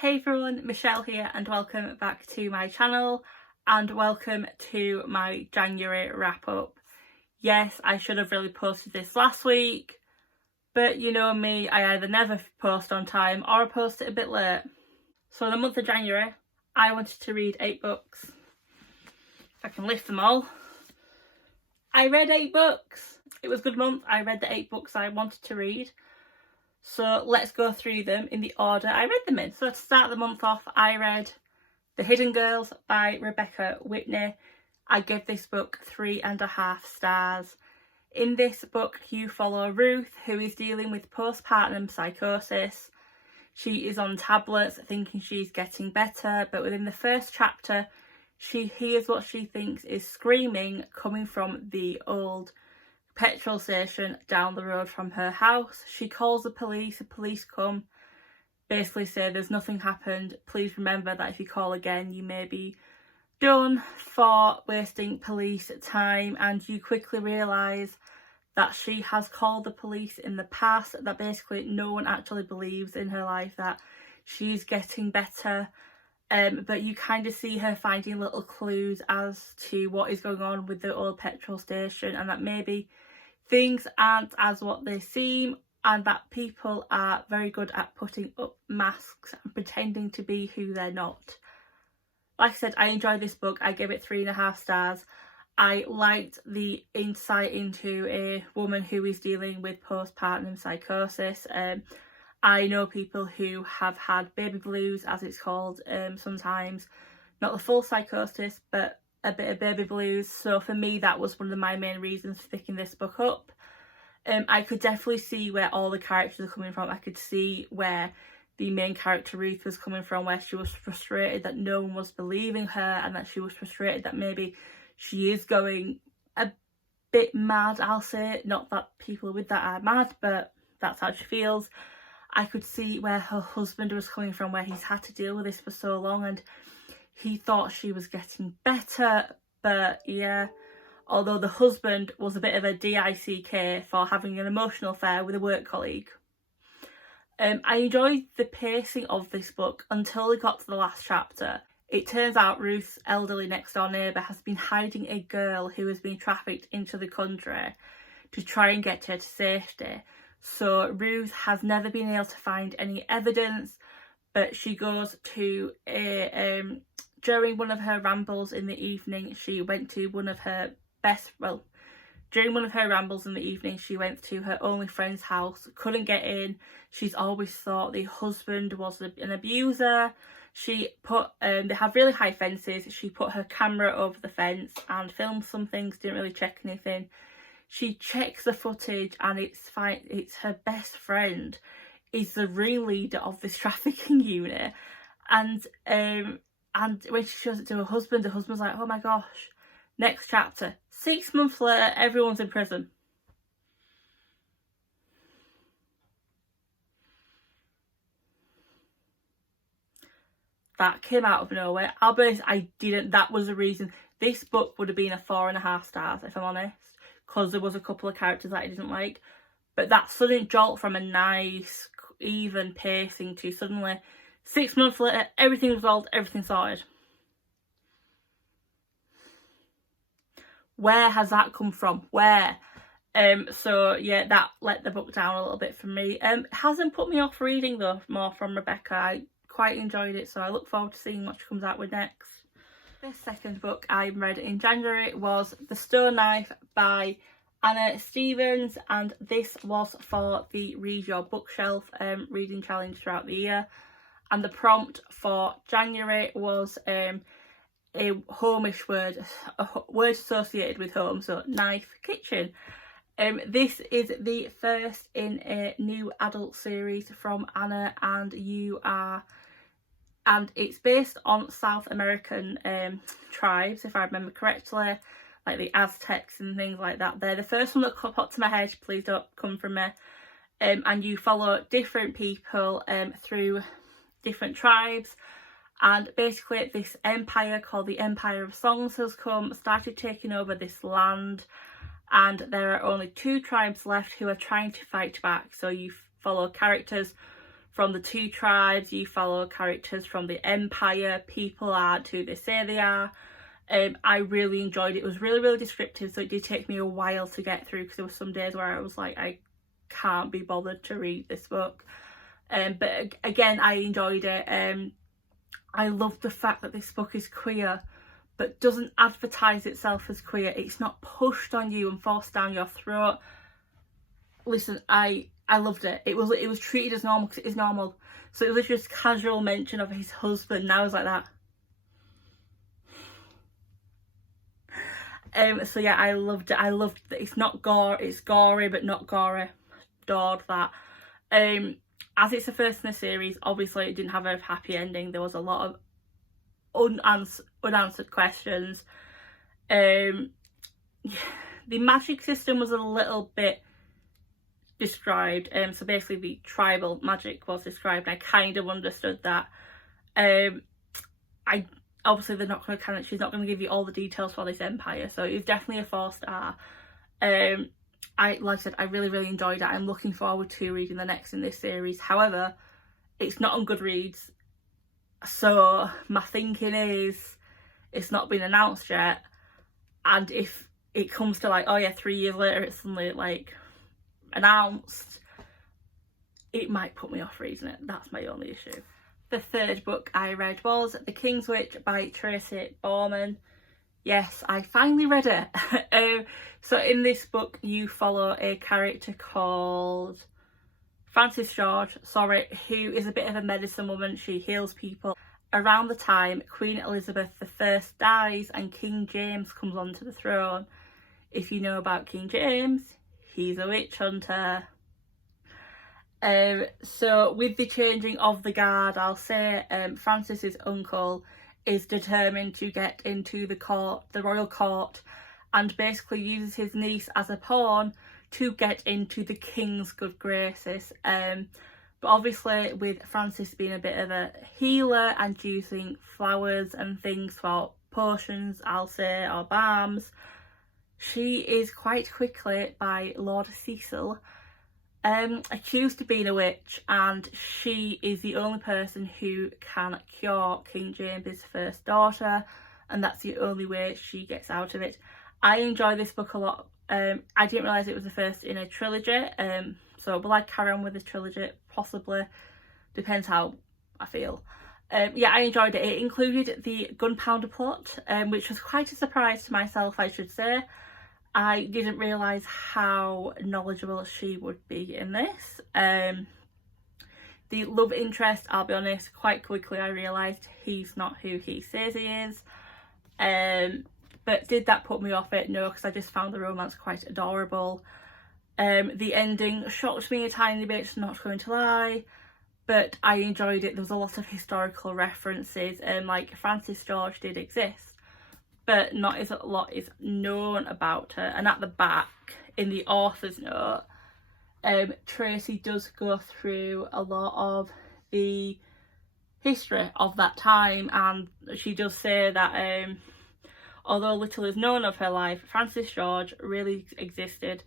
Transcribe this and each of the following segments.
Hey everyone, Michelle here and welcome back to my channel and welcome to my January wrap up. Yes, I should have really posted this last week, but you know me, I either never post on time or I post it a bit late. So in the month of January, I wanted to read 8 books. If I can lift them all. I read 8 books. It was a good month. I read the 8 books I wanted to read. So let's go through them in the order I read them in. So to start the month off, I read The Hidden Girls by Rebecca Whitney. I gave this book 3.5 stars. In this book, you follow Ruth, who is dealing with postpartum psychosis. She is on tablets, thinking she's getting better, but within the first chapter, she hears what she thinks is screaming coming from the old petrol station down the road from her house. She calls the police come, basically say there's nothing happened, please remember that if you call again you may be done for wasting police time, and you quickly realise that she has called the police in the past, that basically no one actually believes in her life that she's getting better. But you kind of see her finding little clues as to what is going on with the old petrol station, and that maybe things aren't as what they seem, and that people are very good at putting up masks and pretending to be who they're not. Like I said, I enjoyed this book. I gave it 3.5 stars. I liked the insight into a woman who is dealing with postpartum psychosis. I know people who have had baby blues, as it's called, sometimes. Not the full psychosis, but a bit of baby blues. So for me, that was one of my main reasons for picking this book up. I could definitely see where all the characters are coming from. I could see where the main character Ruth was coming from, where she was frustrated that no one was believing her, and that she was frustrated that maybe she is going a bit mad, I'll say. Not that people with that are mad, but that's how she feels. I could see where her husband was coming from, where he's had to deal with this for so long and he thought she was getting better. But yeah, although the husband was a bit of a DICK for having an emotional affair with a work colleague. I enjoyed the pacing of this book until we got to the last chapter. It turns out Ruth's elderly next door neighbour has been hiding a girl who has been trafficked into the country to try and get her to safety. So Ruth has never been able to find any evidence, but she goes to during one of her rambles in the evening, she went to one of her during one of her rambles in the evening, she went to her only friend's house, couldn't get in. She's always thought the husband was an abuser. She put, they have really high fences. She put her camera over the fence and filmed some things, didn't really check anything. She checks the footage and it's fine. It's her best friend is the ringleader of this trafficking unit. And when she shows it to her husband, the husband's like, oh my gosh. Next chapter. 6 months later, everyone's in prison. That came out of nowhere. I'll be honest, that was the reason. This book would have been a 4.5 stars, if I'm honest, because there was a couple of characters that I didn't like. But that sudden jolt from a nice, even pacing to suddenly, 6 months later, everything resolved, everything sorted. Where has that come from? Where? So yeah, that let the book down a little bit for me. It hasn't put me off reading though, more from Rebecca. I quite enjoyed it, so I look forward to seeing what she comes out with next. The second book I read in January was The Stone Knife by Anna Stevens, and this was for the Read Your Bookshelf reading challenge throughout the year. And the prompt for January was a homeish word, a word associated with home, so knife, kitchen. This is the first in a new adult series from Anna, and it's based on South American tribes, if I remember correctly, like the Aztecs and things like that. They're the first one that popped to my head, please don't come from me. And you follow different people through different tribes, and basically this empire called the Empire of Songs has started taking over this land, and there are only 2 tribes left who are trying to fight back. So you follow characters from the two tribes. You follow characters from the Empire. People aren't who they say they are. I really enjoyed it. It was really descriptive, so it did take me a while to get through, because there were some days where I was like, I can't be bothered to read this book. But again, I enjoyed it. I love the fact that this book is queer, but doesn't advertise itself as queer. It's not pushed on you and forced down your throat. Listen, I loved it. It was treated as normal, because it is normal. So it was just casual mention of his husband, and I was like that. So yeah, I loved it. I loved that it's not gore, it's gory but not gory. Adored that. As it's the first in the series, obviously it didn't have a happy ending. There was a lot of unanswered questions. The magic system was a little bit described. So basically the tribal magic was described. I kind of understood that. Obviously they're not going to she's not going to give you all the details for this empire, so it's definitely a 4-star. Like I said, I really enjoyed it. I'm looking forward to reading the next in this series. However, it's not on Goodreads, so my thinking is it's not been announced yet, and if it comes to like, oh yeah, 3 years later it's suddenly like announced, it might put me off reading it. That's my only issue. The third book I read was The King's Witch by Tracy Borman. Yes, I finally read it. So in this book you follow a character called Frances George, who is a bit of a medicine woman. She heals people. Around the time Queen Elizabeth I dies and King James comes onto the throne. If you know about King James, he's a witch hunter. So with the changing of the guard, I'll say Frances's uncle is determined to get into the royal court, and basically uses his niece as a pawn to get into the king's good graces. But obviously with Frances being a bit of a healer and using flowers and things for potions, I'll say, or balms, she is quite quickly by Lord Cecil accused of being a witch, and she is the only person who can cure King James's first daughter, and that's the only way she gets out of it. I enjoy this book a lot. I didn't realise it was the first in a trilogy, so will I carry on with this trilogy? Possibly, depends how I feel. Yeah, I enjoyed it. It included the gunpowder plot, which was quite a surprise to myself, I should say. I didn't realise how knowledgeable she would be in this. The love interest, I'll be honest, quite quickly I realised he's not who he says he is. But did that put me off it? No, because I just found the romance quite adorable. The ending shocked me a tiny bit, not going to lie, but I enjoyed it. There was a lot of historical references, and like Frances George did exist, but not as a lot is known about her. And at the back, in the author's note, Tracy does go through a lot of the history of that time, and she does say that although little is known of her life, Frances George really existed.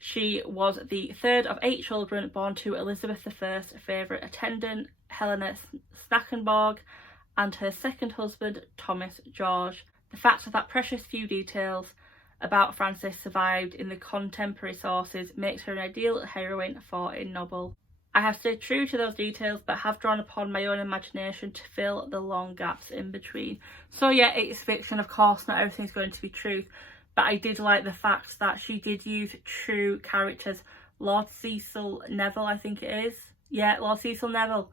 She was the third of 8 children born to Elizabeth I's favourite attendant, Helena Snackenborg, and her second husband, Thomas George. The fact that precious few details about Frances survived in the contemporary sources makes her an ideal heroine for a novel. I have stayed true to those details, but have drawn upon my own imagination to fill the long gaps in between. So yeah, it's fiction, of course, not everything's going to be truth, but I did like the fact that she did use true characters. Lord Cecil Neville, I think it is. Yeah, Lord Cecil Neville,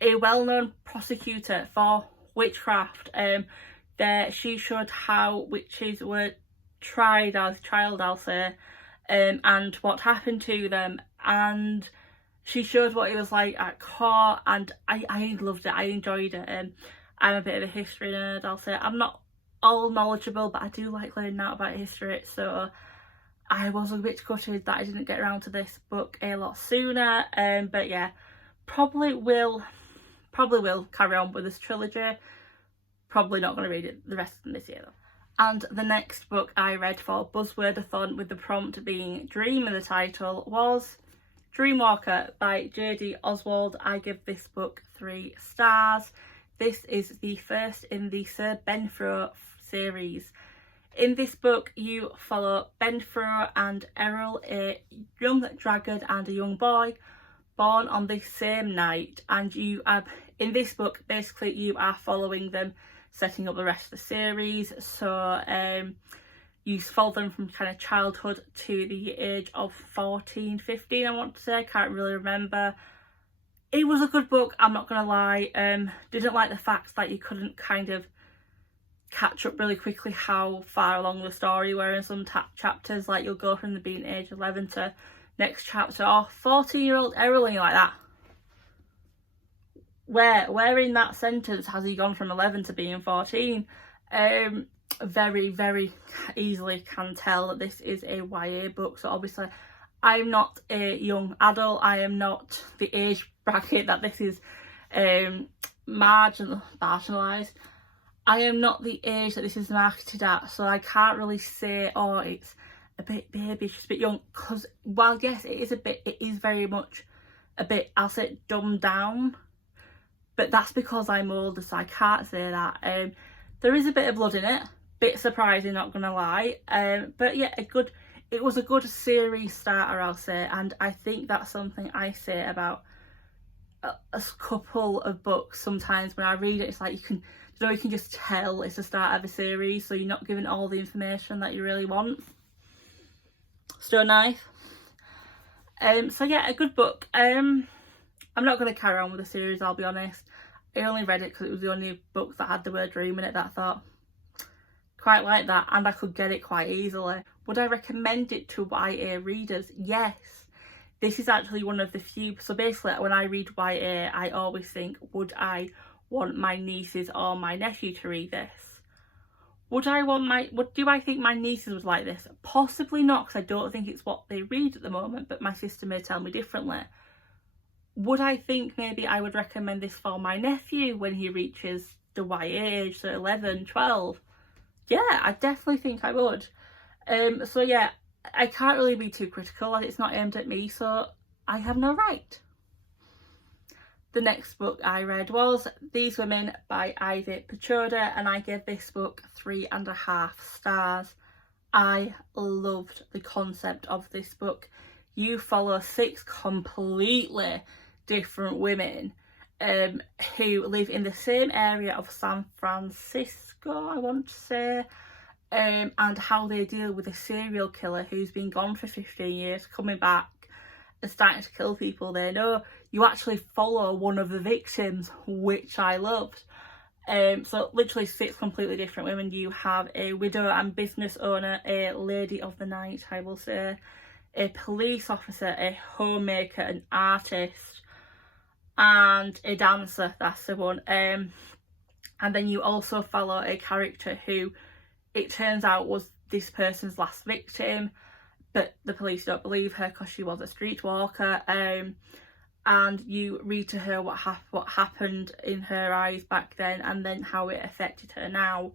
a well-known prosecutor for witchcraft. There she showed how witches were tried as a child, I'll say, and what happened to them, and she showed what it was like at court, and I loved it. I enjoyed it. I'm a bit of a history nerd, I'll say. I'm not all knowledgeable, but I do like learning out about history, so I was a bit gutted that I didn't get around to this book a lot sooner. But yeah, probably will carry on with this trilogy. Probably not going to read it the rest of this year though. And the next book I read for Buzzwordathon, with the prompt being Dream in the title, was Dreamwalker by J.D. Oswald. I give this book 3 stars. This is the first in the Sir Benfro series. In this book you follow Benfro and Errol, a young dragon and a young boy born on this same night, and you have, in this book basically you are following them, setting up the rest of the series. So you follow them from kind of childhood to the age of 14, 15 I want to say, I can't really remember. It was a good book, I'm not gonna lie. Didn't like the fact that you couldn't kind of catch up really quickly how far along the story were in some chapters. Like you'll go from the being age 11 to next chapter, or 14-year-old Errol, and you're like, that where in that sentence has he gone from 11 to being 14? Very, very easily can tell that this is a YA book. So obviously I'm not a young adult, I am not the age bracket that this is marginalised. I am not the age that this is marketed at, so I can't really say, oh, it's a bit baby, it's just a bit young, because while yes it is very much a bit, I'll say, dumbed down, but that's because I'm older, so I can't say that. There is a bit of blood in it, bit surprising, not gonna lie, but yeah, it was a good series starter, I'll say, and I think that's something I say about a couple of books. Sometimes when I read it, it's like you can just tell it's the start of a series, so you're not given all the information that you really want. Stone Knife. So yeah, a good book. I'm not going to carry on with the series, I'll be honest. I only read it because it was the only book that had the word dream in it that I thought quite like that, and I could get it quite easily. Would I recommend it to YA readers? Yes. This is actually one of the few. So basically when I read YA, I always think, would I want my nieces or my nephew to read this? Do I think my nieces would like this? Possibly not, because I don't think it's what they read at the moment, but my sister may tell me differently. Would I think maybe I would recommend this for my nephew when he reaches the YA age, so 11, 12? Yeah, I definitely think I would. So yeah, I can't really be too critical, and it's not aimed at me, so I have no right. The next book I read was These Women by Ivy Pachoda, and I gave this book 3.5 stars. I loved the concept of this book. You follow 6 completely different women who live in the same area of San Francisco, I want to say, and how they deal with a serial killer who's been gone for 15 years, coming back and starting to kill people they know. You actually follow one of the victims, which I loved. So literally 6 completely different women. You have a widow and business owner, a lady of the night, I will say, a police officer, a homemaker, an artist, and a dancer, that's the one. And then you also follow a character who it turns out was this person's last victim, but the police don't believe her because she was a streetwalker. And you read to her what happened in her eyes back then, and then how it affected her now.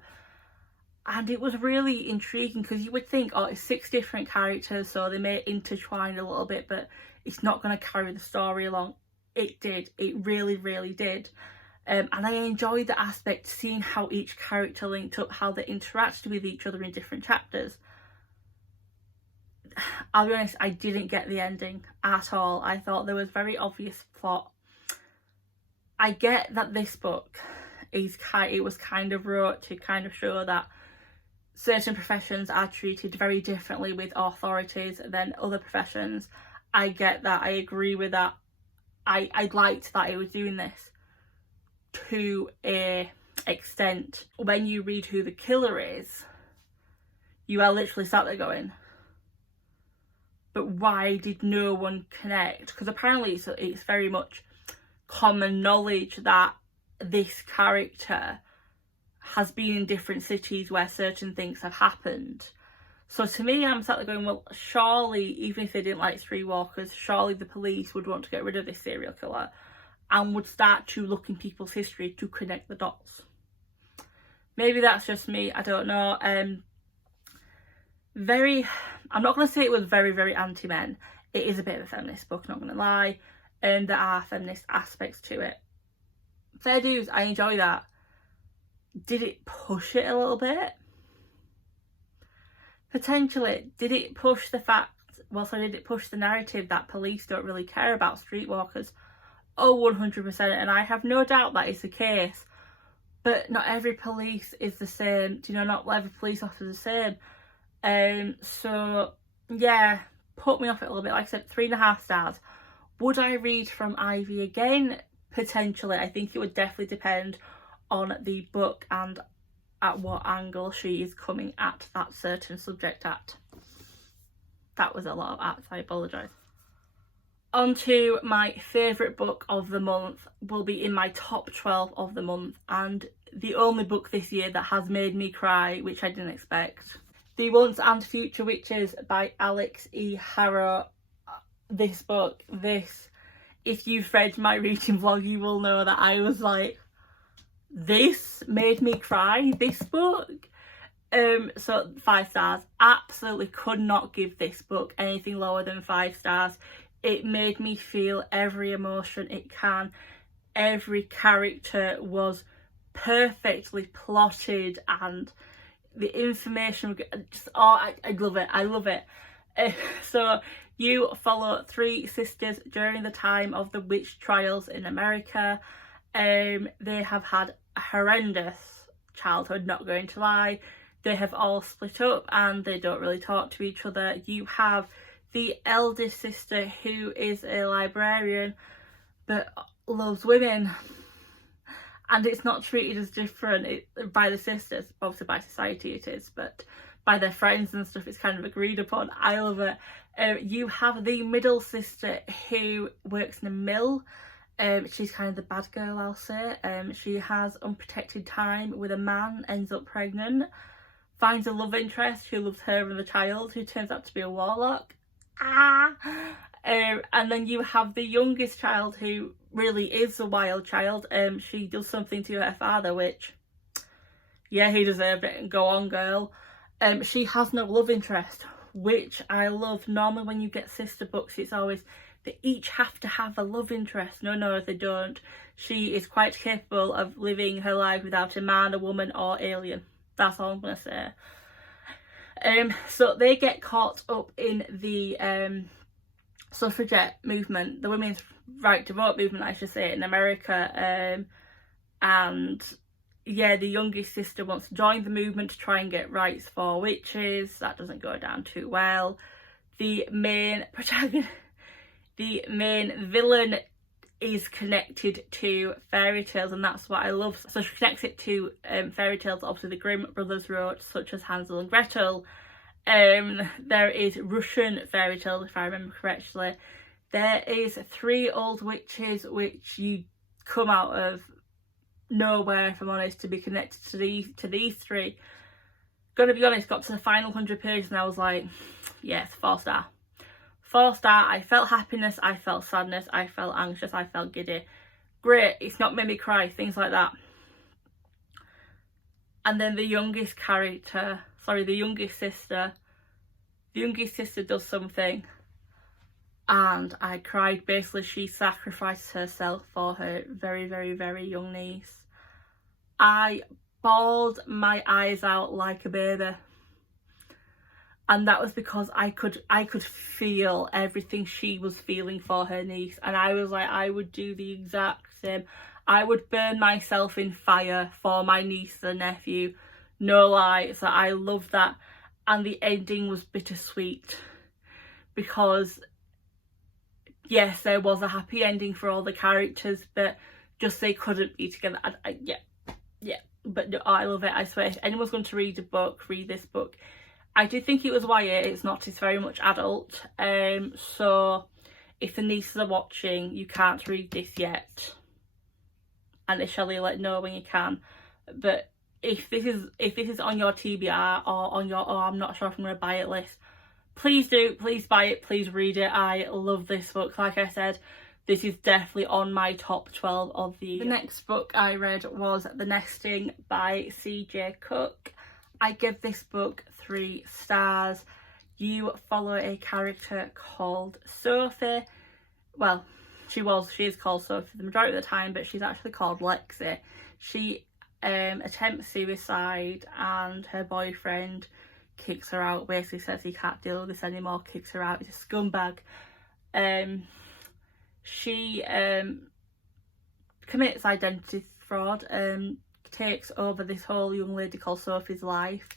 And it was really intriguing, because you would think, oh, it's 6 different characters, so they may intertwine a little bit, but it's not going to carry the story along. It did. It really, really did. And I enjoyed the aspect, seeing how each character linked up, how they interacted with each other in different chapters. I'll be honest, I didn't get the ending at all. I thought there was very obvious plot. I get that this book was kind of wrote to kind of show that certain professions are treated very differently with authorities than other professions. I get that, I agree with that. I liked that it was doing this to a extent. When you read who the killer is, you are literally sat there going, but why did no one connect? Because apparently it's very much common knowledge that this character has been in different cities where certain things have happened. So to me, I'm sat there going, well, surely, even if they didn't like streetwalkers, surely the police would want to get rid of this serial killer and would start to look in people's history to connect the dots. Maybe that's just me, I don't know. I'm not going to say it was very, very anti-men. it is a bit of a feminist book, not gonna lie, and there are feminist aspects to it. Fair dues, I enjoy that. Did it push it a little bit? Potentially. Did it push the did it push the narrative that police don't really care about streetwalkers? Oh, 100%, and I have no doubt that is the case. But not every police is the same. Do you know, not every police officer is the same. So, yeah, put me off it a little bit. Like I said, 3.5 stars. Would I read From Ivy again? Potentially. I think it would definitely depend on the book and at what angle she is coming at that certain subject at. That was a lot of apps, I apologise. On to my favourite book of the month, will be in my top 12 of the month, and the only book this year that has made me cry, which I didn't expect. The Once and Future Witches by Alex E. Harrow. This book, if you've read my reading vlog, you will know that I was like, this made me cry, this book. So 5 stars. Absolutely could not give this book anything lower than 5 stars. It made me feel every emotion it can. Every character was perfectly plotted, and the information just, I love it. I love it. So you follow 3 sisters during the time of the witch trials in America. They have had a horrendous childhood, not going to lie. They have all split up and they don't really talk to each other. You have the eldest sister who is a librarian but loves women, and it's not treated as different by the sisters. Obviously by society it is, but by their friends and stuff it's kind of agreed upon. I love it. You have the middle sister who works in a mill. She's kind of the bad girl, I'll say. She has unprotected time with a man, ends up pregnant, finds a love interest who loves her and the child, who turns out to be a warlock. And then you have the youngest child who really is a wild child. She does something to her father, which, yeah, he deserved it, and go on, girl. She has no love interest, which I love. Normally when you get sister books, it's always they each have to have a love interest. No, they don't. She is quite capable of living her life without a man, a woman or alien. That's all I'm going to say. So they get caught up in the suffragette movement, the women's right to vote movement, I should say, in America. And yeah, the youngest sister wants to join the movement to try and get rights for witches. That doesn't go down too well. The main protagonist, the main villain, is connected to fairy tales, and that's what I love. So she connects it to fairy tales obviously the Grimm brothers wrote, such as Hansel and Gretel. There is Russian fairy tales, if I remember correctly. There is 3 old witches which you come out of nowhere, if I'm honest, to be connected to these 3. Gonna be honest, got to the final 100 pages and I was like, yes, 4 star. 4 star. I felt happiness, I felt sadness, I felt anxious, I felt giddy. Great, it's not made me cry, things like that. And then the youngest sister does something and I cried. Basically, she sacrificed herself for her very, very, very young niece. I bawled my eyes out like a baby. And that was because I could feel everything she was feeling for her niece. And I was like, I would do the exact same. I would burn myself in fire for my niece and nephew. No lie. So I loved that. And the ending was bittersweet. Because, yes, there was a happy ending for all the characters. But just they couldn't be together. Yeah. But no, I love it. I swear, if anyone's going to read this book. I did think it was YA, it's not, it's very much adult. So if the nieces are watching, you can't read this yet. And Shelley, let know when you can. But if this is on your TBR or on your I'm not sure if I'm gonna buy it list, please buy it, please read it. I love this book. Like I said, this is definitely on my top 12 of the year. The next book I read was The Nesting by CJ Cook. I give this book 3 stars. you follow a character called Sophie. Well, she is called Sophie the majority of the time, but she's actually called Lexi. She attempts suicide and her boyfriend kicks her out, basically says he can't deal with this anymore, kicks her out, he's a scumbag. She commits identity fraud, takes over this whole young lady called Sophie's life,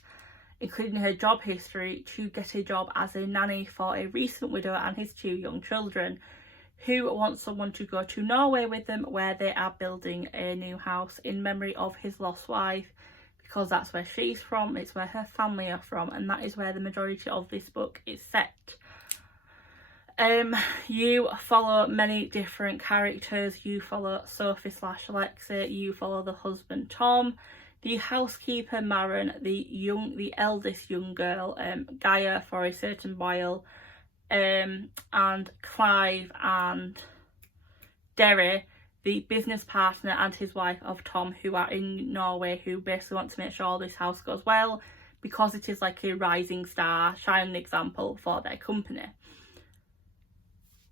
including her job history, to get a job as a nanny for a recent widower and his 2 young children, who wants someone to go to Norway with them, where they are building a new house in memory of his lost wife, because that's where she's from, it's where her family are from, and that is where the majority of this book is set. You follow many different characters. You follow Sophie / Lexi, you follow the husband Tom, the housekeeper Maren, the eldest young girl Gaia for a certain while, and Clive and Derry, the business partner and his wife of Tom, who are in Norway, who basically want to make sure all this house goes well because it is like a rising star, shining example for their company.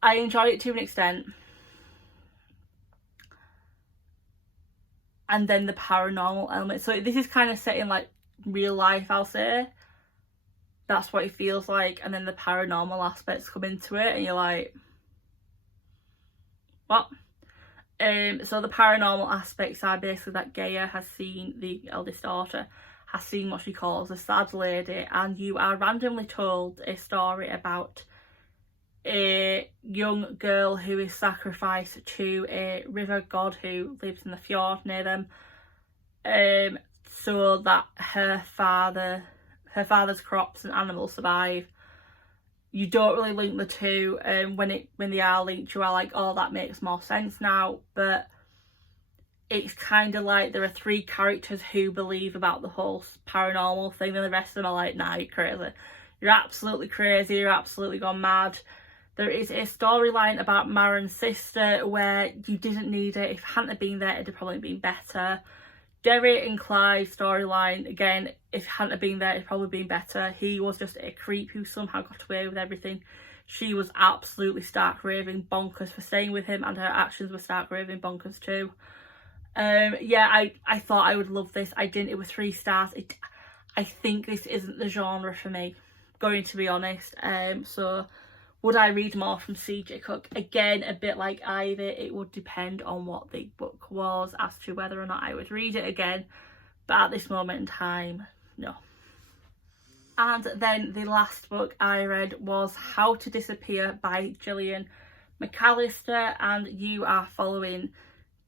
I enjoy it to an extent. And then the paranormal element. So this is kind of set in like real life, I'll say. That's what it feels like. And then the paranormal aspects come into it and you're like, what? So the paranormal aspects are basically that Gaia has seen, the eldest daughter, has seen what she calls a sad lady, and you are randomly told a story about a young girl who is sacrificed to a river god who lives in the fjord near them, so that her father's crops and animals survive. You don't really link the two, when they are linked you are like, oh, that makes more sense now, but it's kind of like there are 3 characters who believe about the whole paranormal thing, and the rest of them are like, nah, you're crazy, you're absolutely crazy, you're absolutely gone mad. There is a storyline about Maren's sister where you didn't need it. If it hadn't been there, it'd have probably been better. Derry and Clive's storyline, again, if it hadn't been there, it'd probably been better. He was just a creep who somehow got away with everything. She was absolutely stark raving bonkers for staying with him, and her actions were stark raving bonkers too. Yeah, I thought I would love this. I didn't. It was 3 stars. I think this isn't the genre for me, going to be honest. So would I read more from CJ Cook? Again, a bit like Ivy, it would depend on what the book was as to whether or not I would read it again. But at this moment in time, no. And then the last book I read was How to Disappear by Gillian McAllister, and you are following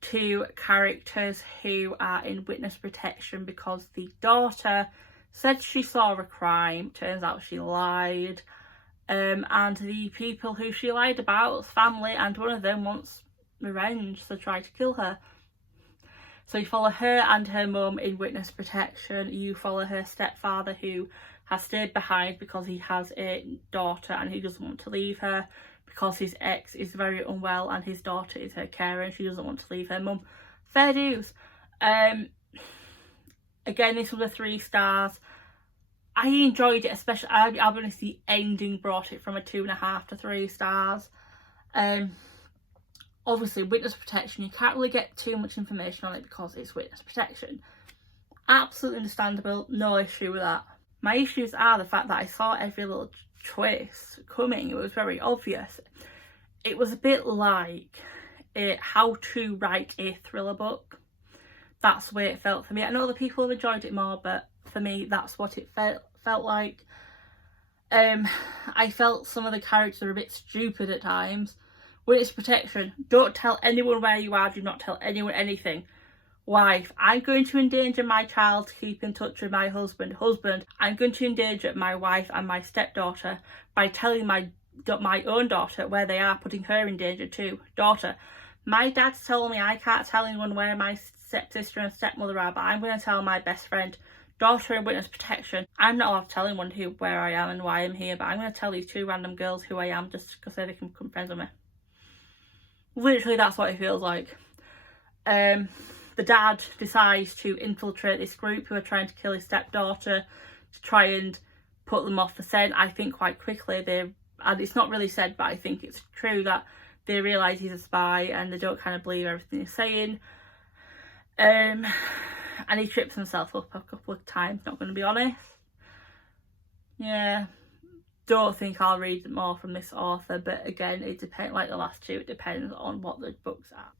2 characters who are in witness protection because the daughter said she saw a crime. Turns out she lied. And the people who she lied about, family, and one of them wants revenge, so try to kill her. So you follow her and her mum in witness protection. You follow her stepfather, who has stayed behind because he has a daughter and he doesn't want to leave her because his ex is very unwell and his daughter is her carer and she doesn't want to leave her mum. Fair dues. Again, this was a 3 stars. I enjoyed it, especially, I'll be honest, the ending brought it from a 2.5 to 3 stars. Obviously, witness protection, you can't really get too much information on it because it's witness protection. Absolutely understandable, no issue with that. My issues are the fact that I saw every little twist coming. It was very obvious. It was a bit like how to write a thriller book. That's the way it felt for me. I know other people have enjoyed it more, but for me, that's what it felt like. I felt some of the characters are a bit stupid at times. Witness protection, don't tell anyone where you are, do not tell anyone anything. Wife, I'm going to endanger my child to keep in touch with my husband. Husband, I'm going to endanger my wife and my stepdaughter by telling my own daughter where they are, putting her in danger too. Daughter, my dad's told me I can't tell anyone where my stepsister and stepmother are, but I'm going to tell my best friend. Daughter in witness protection. I'm not allowed to tell anyone where I am and why I'm here, but I'm going to tell these 2 random girls who I am just because they can become friends with me. Literally, that's what it feels like. The dad decides to infiltrate this group who are trying to kill his stepdaughter to try and put them off for scent. I think quite quickly and it's not really said, but I think it's true, that they realise he's a spy and they don't kind of believe everything he's saying. And he trips himself up a couple of times, not going to be honest. Yeah, don't think I'll read more from this author, but again, it depends, like the last two, it depends on what the books are.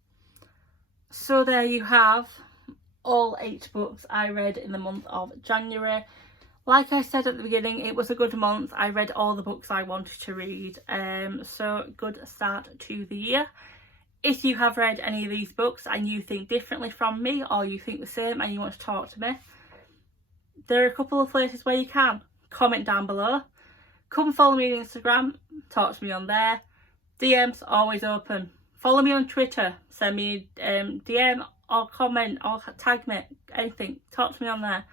So there you have all 8 books I read in the month of January. Like I said at the beginning, it was a good month. I read all the books I wanted to read, so good start to the year. If you have read any of these books and you think differently from me, or you think the same and you want to talk to me, there are a couple of places where you can. Comment down below. Come follow me on Instagram, talk to me on there. DMs always open. Follow me on Twitter, send me a DM or comment or tag me, anything. Talk to me on there.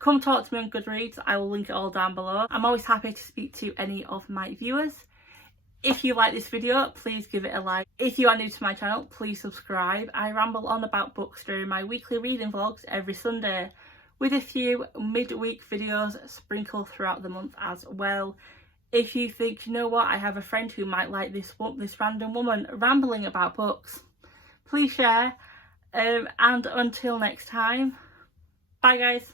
Come talk to me on Goodreads, I will link it all down below. I'm always happy to speak to any of my viewers. If you like this video, please give it a like. If you are new to my channel, please subscribe. I ramble on about books during my weekly reading vlogs every Sunday, with a few midweek videos sprinkled throughout the month as well. If you think, you know what, I have a friend who might like this random woman rambling about books, please share. And until next time, bye guys.